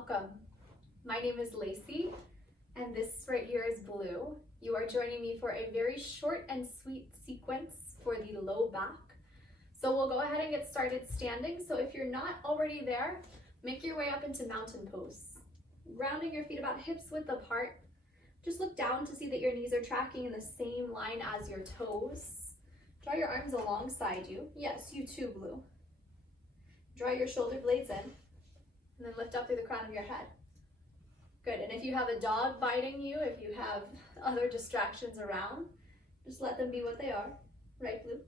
welcome. My name is Lacey, and this right here is Blue. You are joining me for a very short and sweet sequence for the low back. So we'll go ahead and get started standing. So if you're not already there, make your way up into mountain pose. Grounding your feet about hips width apart. Just look down to see that your knees are tracking in the same line as your toes. Draw your arms alongside you. Yes, you too, Blue. Draw your shoulder blades in, and then lift up through the crown of your head. Good, and if you have a dog biting you, if you have other distractions around, just let them be what they are. Right, Blue?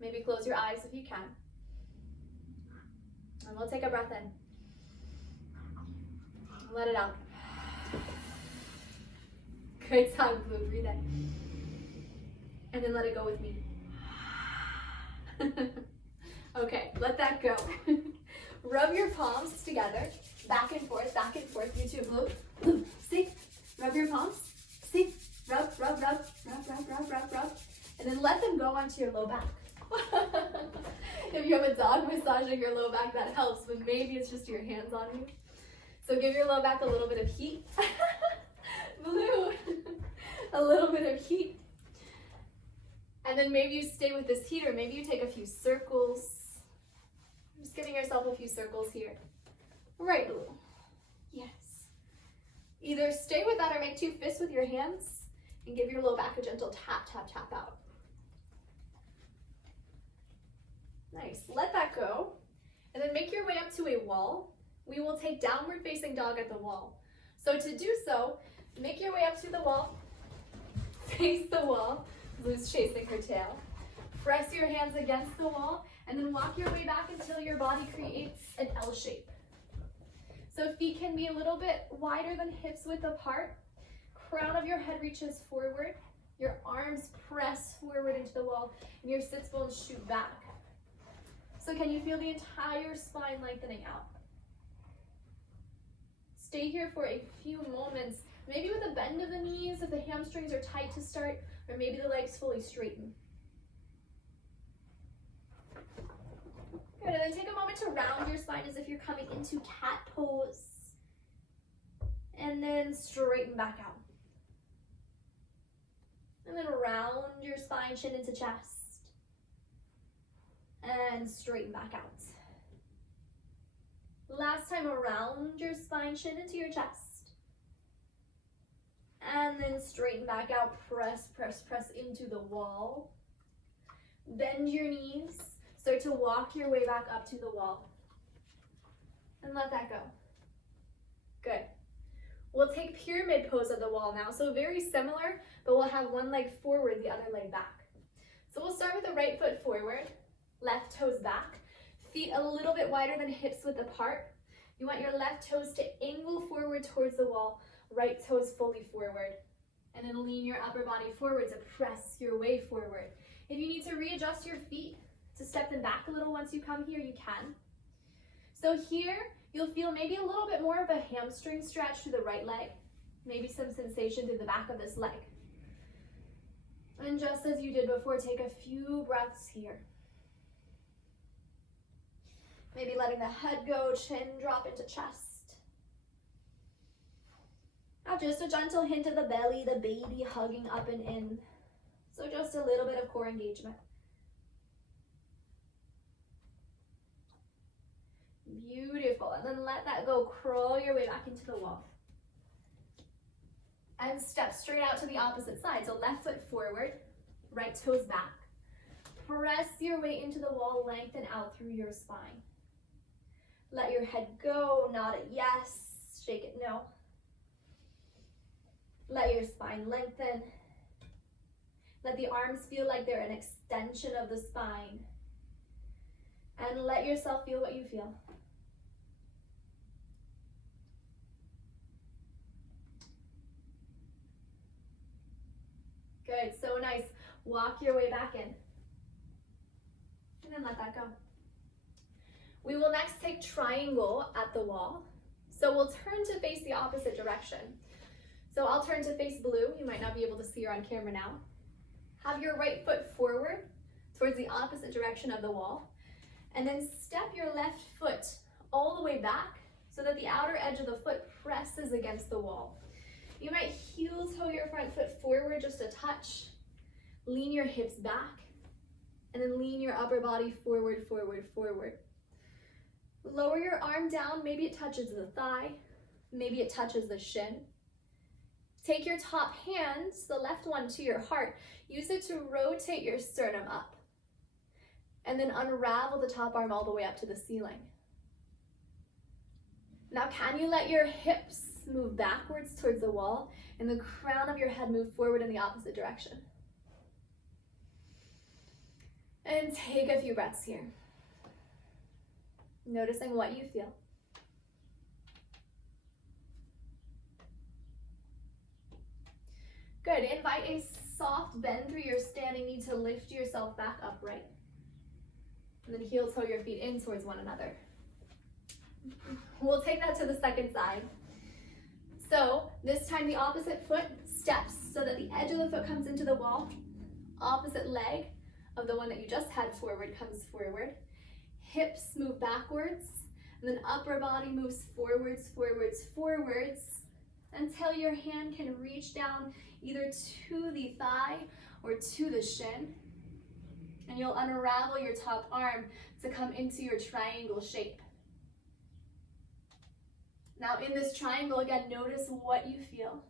Maybe close your eyes if you can. And we'll take a breath in. Let it out. Great time, Blue. Breathe in. And then let it go with me. Okay, let that go. Rub your palms together. Back and forth, you too, Blue. Blue, see? Rub your palms. See? Rub, rub, rub, rub, rub, rub, rub, rub. And then let them go onto your low back. If you have a dog massaging your low back, that helps, but maybe it's just your hands on you. So give your low back a little bit of heat. Blue, a little bit of heat. And then maybe you stay with this heat, or maybe you take a few circles. Just giving yourself a few circles here. Right, Blue. Yes. Either stay with that or make two fists with your hands and give your low back a gentle tap, tap, tap out. Nice. Let that go. And then make your way up to a wall. We will take downward facing dog at the wall. So to do so, make your way up to the wall. Face the wall. Blue's chasing her tail. Press your hands against the wall and then walk your way back until your body creates an L shape. So feet can be a little bit wider than hips width apart. Crown of your head reaches forward. Your arms press forward into the wall and your sits bones shoot back. So can you feel the entire spine lengthening out? Stay here for a few moments, maybe with a bend of the knees if the hamstrings are tight to start, or maybe the legs fully straighten. Good, and then take a moment to round your spine as if you're coming into cat pose. And then straighten back out. And then round your spine, chin into chest. And straighten back out. Last time, around your spine, chin into your chest. And then straighten back out, press, press, press into the wall. Bend your knees, start to walk your way back up to the wall. And let that go. Good. We'll take pyramid pose at the wall now, so very similar, but we'll have one leg forward, the other leg back. So we'll start with the right foot forward, left toes back, feet a little bit wider than hips width apart. You want your left toes to angle forward towards the wall, right toes fully forward. And then lean your upper body forward to press your way forward. If you need to readjust your feet to step them back a little once you come here, you can. So here, you'll feel maybe a little bit more of a hamstring stretch through the right leg. Maybe some sensation through the back of this leg. And just as you did before, take a few breaths here. Maybe letting the head go, chin drop into chest. Now just a gentle hint of the belly, the baby hugging up and in. So just a little bit of core engagement. Beautiful, and then let that go, crawl your way back into the wall. And step straight out to the opposite side. So left foot forward, right toes back. Press your way into the wall, lengthen out through your spine. Let your head go, nod it yes, shake it no. Let your spine lengthen. Let the arms feel like they're an extension of the spine. And let yourself feel what you feel. Good, so nice. Walk your way back in. And then let that go. We will next take triangle at the wall. So we'll turn to face the opposite direction. So I'll turn to face Blue. You might not be able to see her on camera now. Have your right foot forward towards the opposite direction of the wall. And then step your left foot all the way back so that the outer edge of the foot presses against the wall. You might heel toe your front foot forward just a touch. Lean your hips back, and then lean your upper body forward, forward, forward. Lower your arm down, maybe it touches the thigh, maybe it touches the shin. Take your top hand, the left one, to your heart. Use it to rotate your sternum up. And then unravel the top arm all the way up to the ceiling. Now, can you let your hips move backwards towards the wall and the crown of your head move forward in the opposite direction? And take a few breaths here. Noticing what you feel. Good. Invite a soft bend through your standing knee to lift yourself back upright. And then heel toe your feet in towards one another. We'll take that to the second side. So this time the opposite foot steps so that the edge of the foot comes into the wall. Opposite leg of the one that you just had forward comes forward. Hips move backwards, and then upper body moves forwards, forwards, forwards, until your hand can reach down either to the thigh or to the shin. And you'll unravel your top arm to come into your triangle shape. Now in this triangle, again, notice what you feel.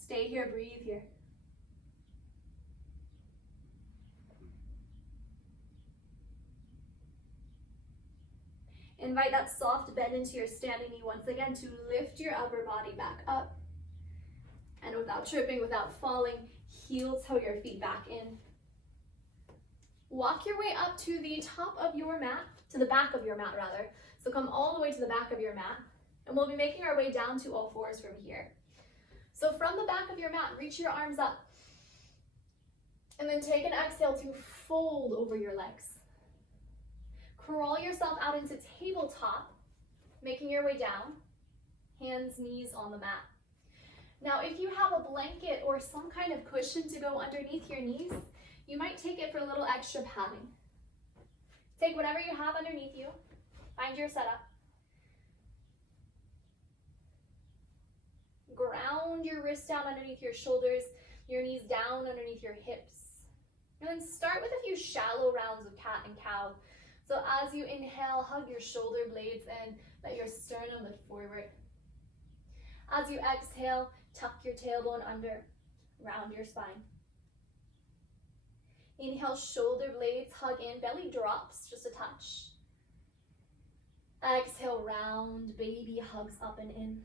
Stay here, breathe here. Invite that soft bend into your standing knee once again to lift your upper body back up. And without tripping, without falling, heel toe your feet back in. Walk your way up to the top of your mat, to the back of your mat rather. So come all the way to the back of your mat, and we'll be making our way down to all fours from here. So from the back of your mat, reach your arms up, and then take an exhale to fold over your legs. Crawl yourself out into tabletop, making your way down, hands, knees on the mat. Now, if you have a blanket or some kind of cushion to go underneath your knees, you might take it for a little extra padding. Take whatever you have underneath you, find your setup. Ground your wrists down underneath your shoulders, your knees down underneath your hips. And then start with a few shallow rounds of cat and cow. So as you inhale, hug your shoulder blades in, let your sternum lift forward. As you exhale, tuck your tailbone under, round your spine. Inhale, shoulder blades hug in, belly drops just a touch. Exhale, round, baby hugs up and in.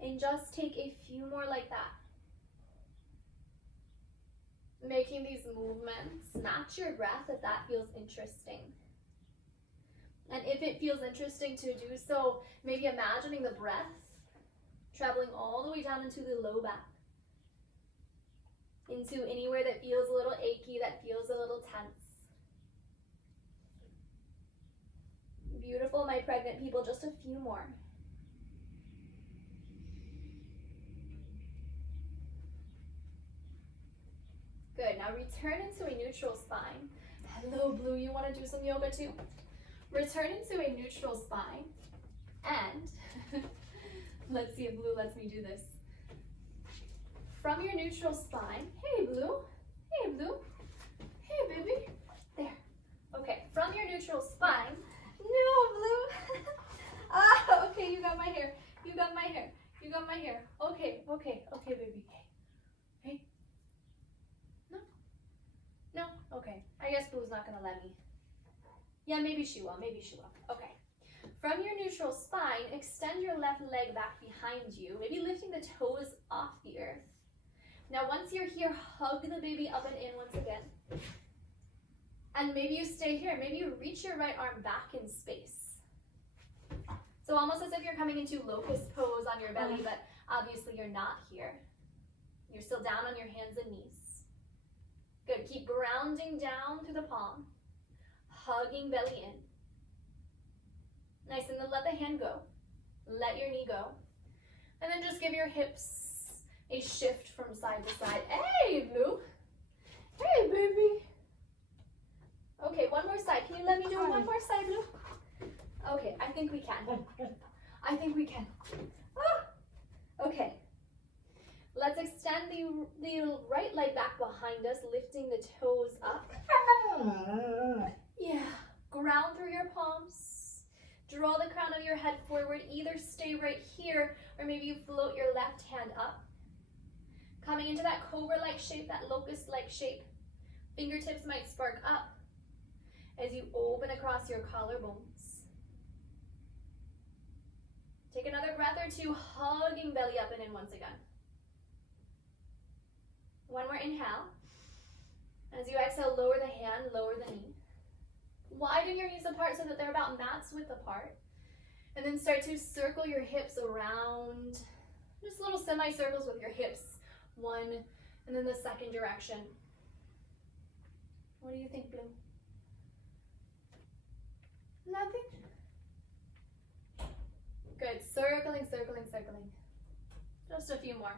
And just take a few more like that. Making these movements, match your breath if that feels interesting. And if it feels interesting to do so, maybe imagining the breath traveling all the way down into the low back, into anywhere that feels a little achy, that feels a little tense. Beautiful, my pregnant people, just a few more. Good, now return into a neutral spine. Hello, Blue, you want to do some yoga too? Return into a neutral spine, and let's see if Blue lets me do this. From your neutral spine, hey Blue, hey Blue, hey baby, there. Okay, from your neutral spine, no Blue, okay, you got my hair, you got my hair, you got my hair. Okay, baby, hey. No? Okay. I guess Blue's not gonna let me. Yeah, maybe she will. Okay. From your neutral spine, extend your left leg back behind you, maybe lifting the toes off the earth. Now, once you're here, hug the baby up and in once again. And maybe you stay here. Maybe you reach your right arm back in space. So almost as if you're coming into locust pose on your belly, but obviously you're not here. You're still down on your hands and knees. Good, keep grounding down through the palm, hugging belly in. Nice, and then let the hand go. Let your knee go. And then just give your hips a shift from side to side. Hey, Blue. Hey, baby. Okay, one more side. Can you let me do one more side, Blue? Okay, I think we can. I think we can. Ah! Okay. Let's extend the right leg back behind us, lifting the toes up. Yeah. Ground through your palms. Draw the crown of your head forward. Either stay right here, or maybe you float your left hand up. Coming into that cobra-like shape, that locust-like shape. Fingertips might spark up as you open across your collarbones. Take another breath or two, hugging belly up and in once again. One more inhale. As you exhale, lower the hand, lower the knee. Widen your knees apart so that they're about mat's width apart. And then start to circle your hips around, just little semicircles with your hips. One, and then the second direction. What do you think, Blue? Nothing? Good. Circling, circling, circling. Just a few more.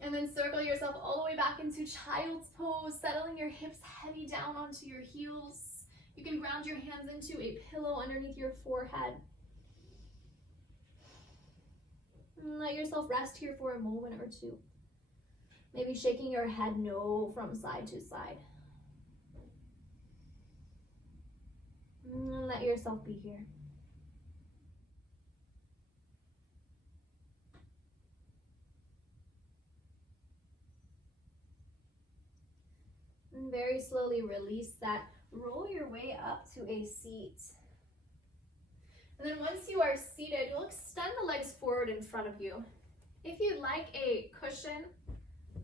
And then circle yourself all the way back into child's pose, settling your hips heavy down onto your heels. You can ground your hands into a pillow underneath your forehead. And let yourself rest here for a moment or two. Maybe shaking your head no from side to side. And let yourself be here. And very slowly release that. Roll your way up to a seat. And then once you are seated, you'll extend the legs forward in front of you. If you'd like a cushion,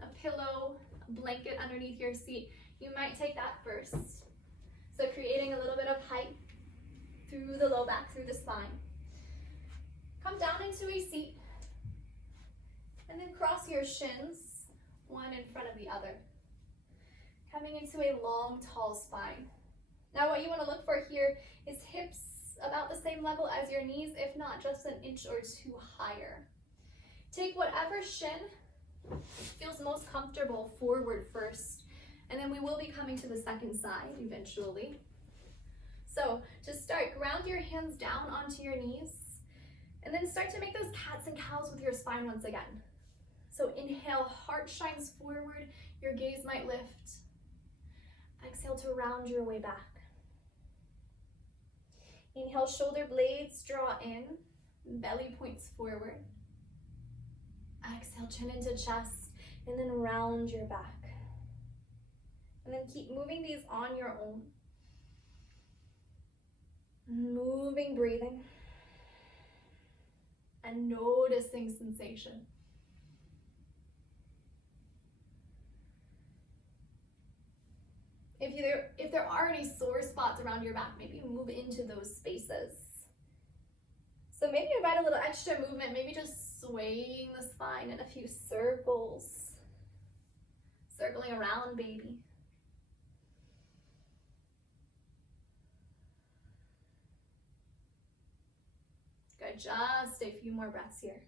a pillow, a blanket underneath your seat, you might take that first. So creating a little bit of height through the low back, through the spine. Come down into a seat. And then cross your shins, one in front of the other. Coming into a long, tall spine. Now what you want to look for here is hips about the same level as your knees, if not just an inch or two higher. Take whatever shin feels most comfortable forward first, and then we will be coming to the second side eventually. So to start, ground your hands down onto your knees, and then start to make those cats and cows with your spine once again. So inhale, heart shines forward, your gaze might lift. Exhale to round your way back. Inhale, shoulder blades draw in, belly points forward. Exhale, chin into chest, and then round your back. And then keep moving these on your own. Moving, breathing, and noticing sensation. If there are any sore spots around your back, maybe move into those spaces. So maybe invite a little extra movement, maybe just swaying the spine in a few circles. Circling around, baby. Good, just a few more breaths here.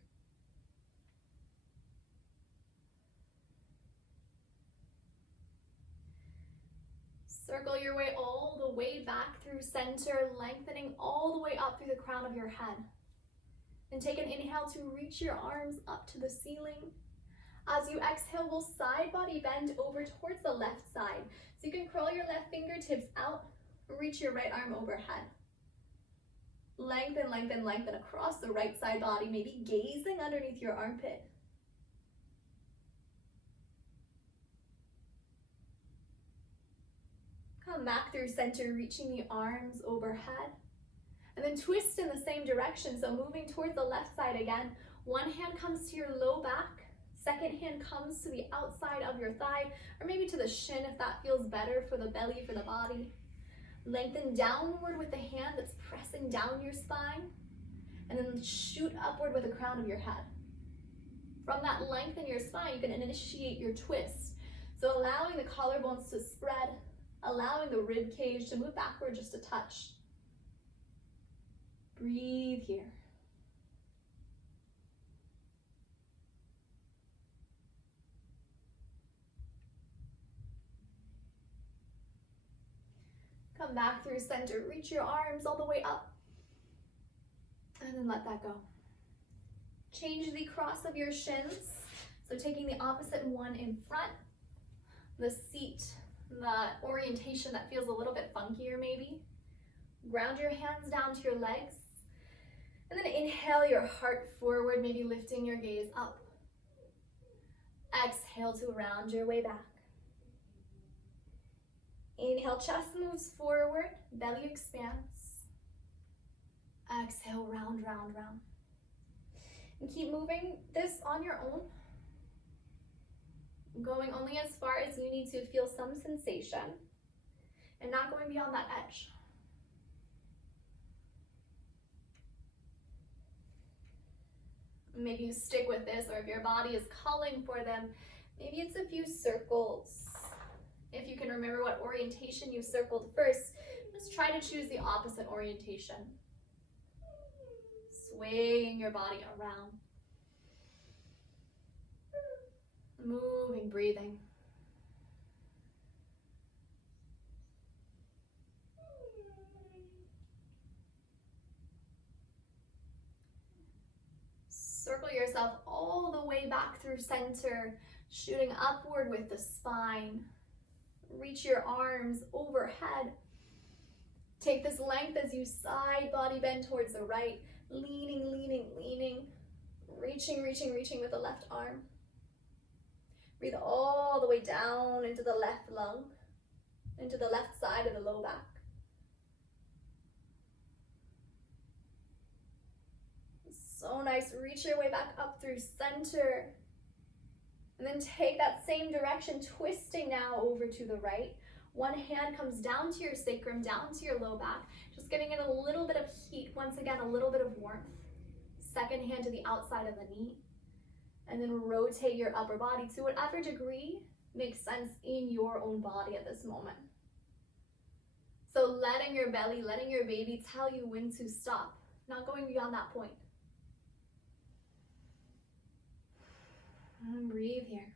Circle your way all the way back through center, lengthening all the way up through the crown of your head. And take an inhale to reach your arms up to the ceiling. As you exhale, we'll side body bend over towards the left side. So you can curl your left fingertips out, reach your right arm overhead. Lengthen, lengthen, lengthen across the right side body, maybe gazing underneath your armpit. Come back through center, reaching the arms overhead. And then twist in the same direction, so moving towards the left side again. One hand comes to your low back, second hand comes to the outside of your thigh, or maybe to the shin if that feels better for the belly, for the body. Lengthen downward with the hand that's pressing down your spine, and then shoot upward with the crown of your head. From that length in your spine, you can initiate your twist. So allowing the collarbones to spread, allowing the rib cage to move backward just a touch. Breathe here. Come back through center. Reach your arms all the way up. And then let that go. Change the cross of your shins. So taking the opposite one in front. The seat, the orientation that feels a little bit funkier maybe. Ground your hands down to your legs. And then inhale your heart forward, maybe lifting your gaze up. Exhale to round your way back. Inhale, chest moves forward, belly expands. Exhale, round, round, round. And keep moving this on your own. Going only as far as you need to feel some sensation and not going beyond that edge. Maybe you stick with this, or if your body is calling for them, maybe it's a few circles. If you can remember what orientation you circled first, just try to choose the opposite orientation. Swaying your body around. Moving, breathing. Circle yourself all the way back through center, shooting upward with the spine. Reach your arms overhead. Take this length as you side body bend towards the right, leaning, leaning, leaning, reaching, reaching, reaching with the left arm. Breathe all the way down into the left lung, into the left side of the low back. So nice. Reach your way back up through center. And then take that same direction, twisting now over to the right. One hand comes down to your sacrum, down to your low back, just getting in a little bit of heat. Once again, a little bit of warmth. Second hand to the outside of the knee. And then rotate your upper body to whatever degree makes sense in your own body at this moment. So letting your belly, letting your baby tell you when to stop, not going beyond that point. And breathe here.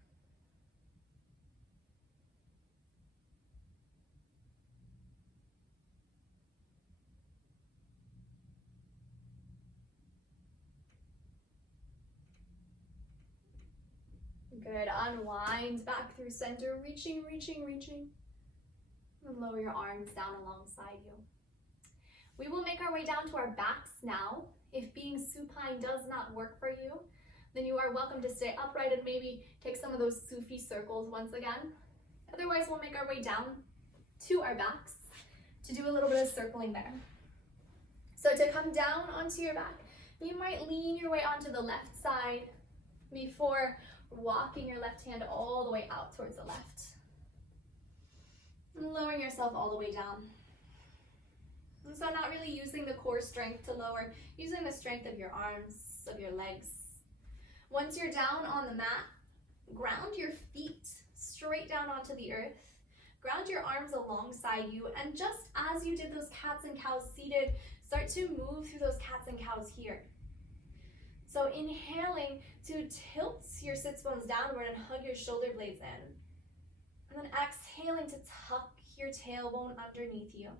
Good. Unwind back through center, reaching, reaching, reaching. And lower your arms down alongside you. We will make our way down to our backs now. If being supine does not work for you, then you are welcome to stay upright and maybe take some of those Sufi circles once again. Otherwise, we'll make our way down to our backs to do a little bit of circling there. So to come down onto your back, you might lean your way onto the left side before walking your left hand all the way out towards the left. And lowering yourself all the way down. And so not really using the core strength to lower, using the strength of your arms, of your legs. Once you're down on the mat, ground your feet straight down onto the earth. Ground your arms alongside you, and just as you did those cats and cows seated, start to move through those cats and cows here. So inhaling to tilt your sits bones downward and hug your shoulder blades in. And then exhaling to tuck your tailbone underneath you.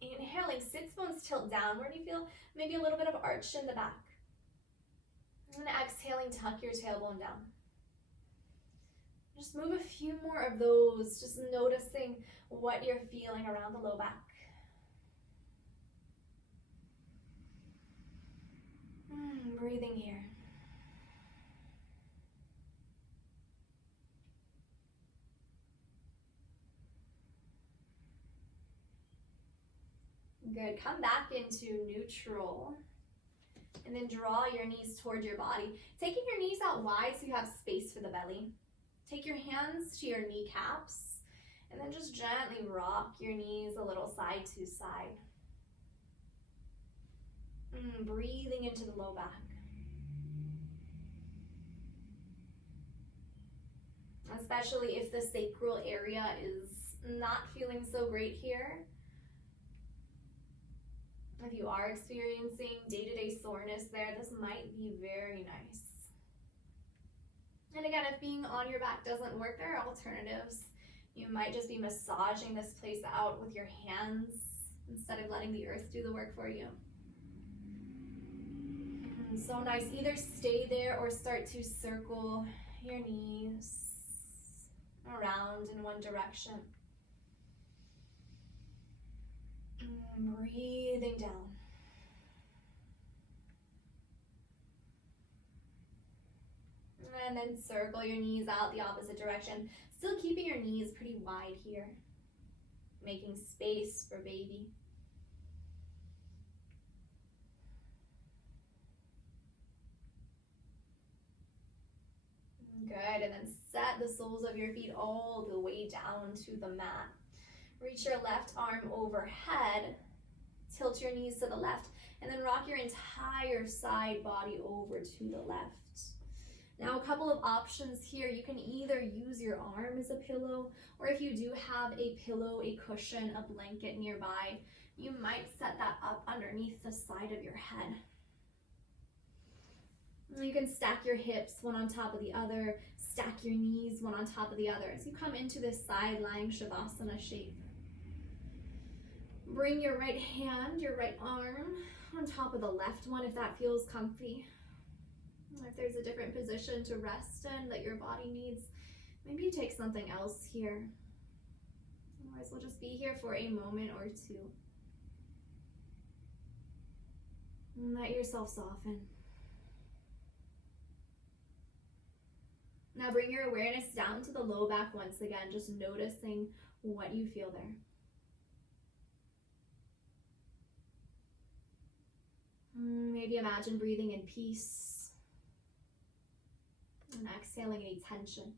Inhaling, sits bones tilt downward. You feel maybe a little bit of arch in the back. And exhaling, tuck your tailbone down. Just move a few more of those, just noticing what you're feeling around the low back. Breathing here. Good. Come back into neutral. And then draw your knees toward your body. Taking your knees out wide so you have space for the belly. Take your hands to your kneecaps. And then just gently rock your knees a little side to side. Breathing into the low back. Especially if the sacral area is not feeling so great here. If you are experiencing day-to-day soreness there, this might be very nice. And again, if being on your back doesn't work, there are alternatives. You might just be massaging this place out with your hands instead of letting the earth do the work for you. So nice. Either stay there or start to circle your knees around in one direction. Breathing down. And then circle your knees out the opposite direction. Still keeping your knees pretty wide here. Making space for baby. Good, and then set the soles of your feet all the way down to the mat. Reach your left arm overhead, tilt your knees to the left, and then rock your entire side body over to the left. Now, a couple of options here. You can either use your arm as a pillow, or if you do have a pillow, a cushion, a blanket nearby, you might set that up underneath the side of your head. You can stack your hips one on top of the other, stack your knees one on top of the other as you come into this side-lying Shavasana shape. Bring your right hand, your right arm on top of the left one if that feels comfy. If there's a different position to rest in that your body needs, maybe you take something else here. Otherwise, we'll just be here for a moment or two. And let yourself soften. Now bring your awareness down to the low back once again, just noticing what you feel there. Maybe imagine breathing in peace and exhaling any tension.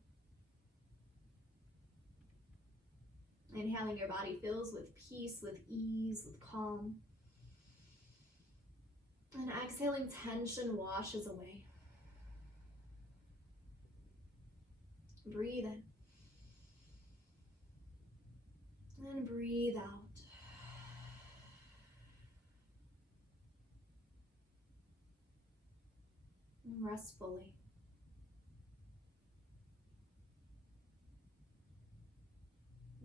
Inhaling, your body fills with peace, with ease, with calm. And exhaling, tension washes away. Breathe in. And breathe out. And rest fully.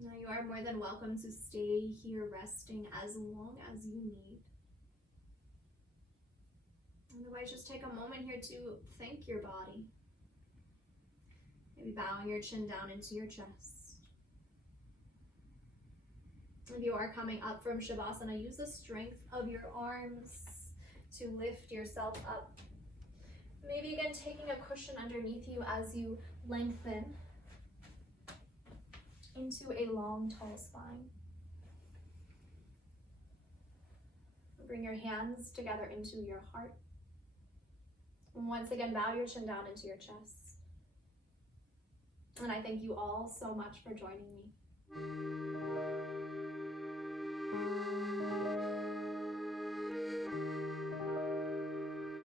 Now you are more than welcome to stay here resting as long as you need. Otherwise, just take a moment here to thank your body. Maybe bowing your chin down into your chest. If you are coming up from Shavasana, use the strength of your arms to lift yourself up. Maybe again taking a cushion underneath you as you lengthen into a long, tall spine. Bring your hands together into your heart. And once again, bow your chin down into your chest. And I thank you all so much for joining me.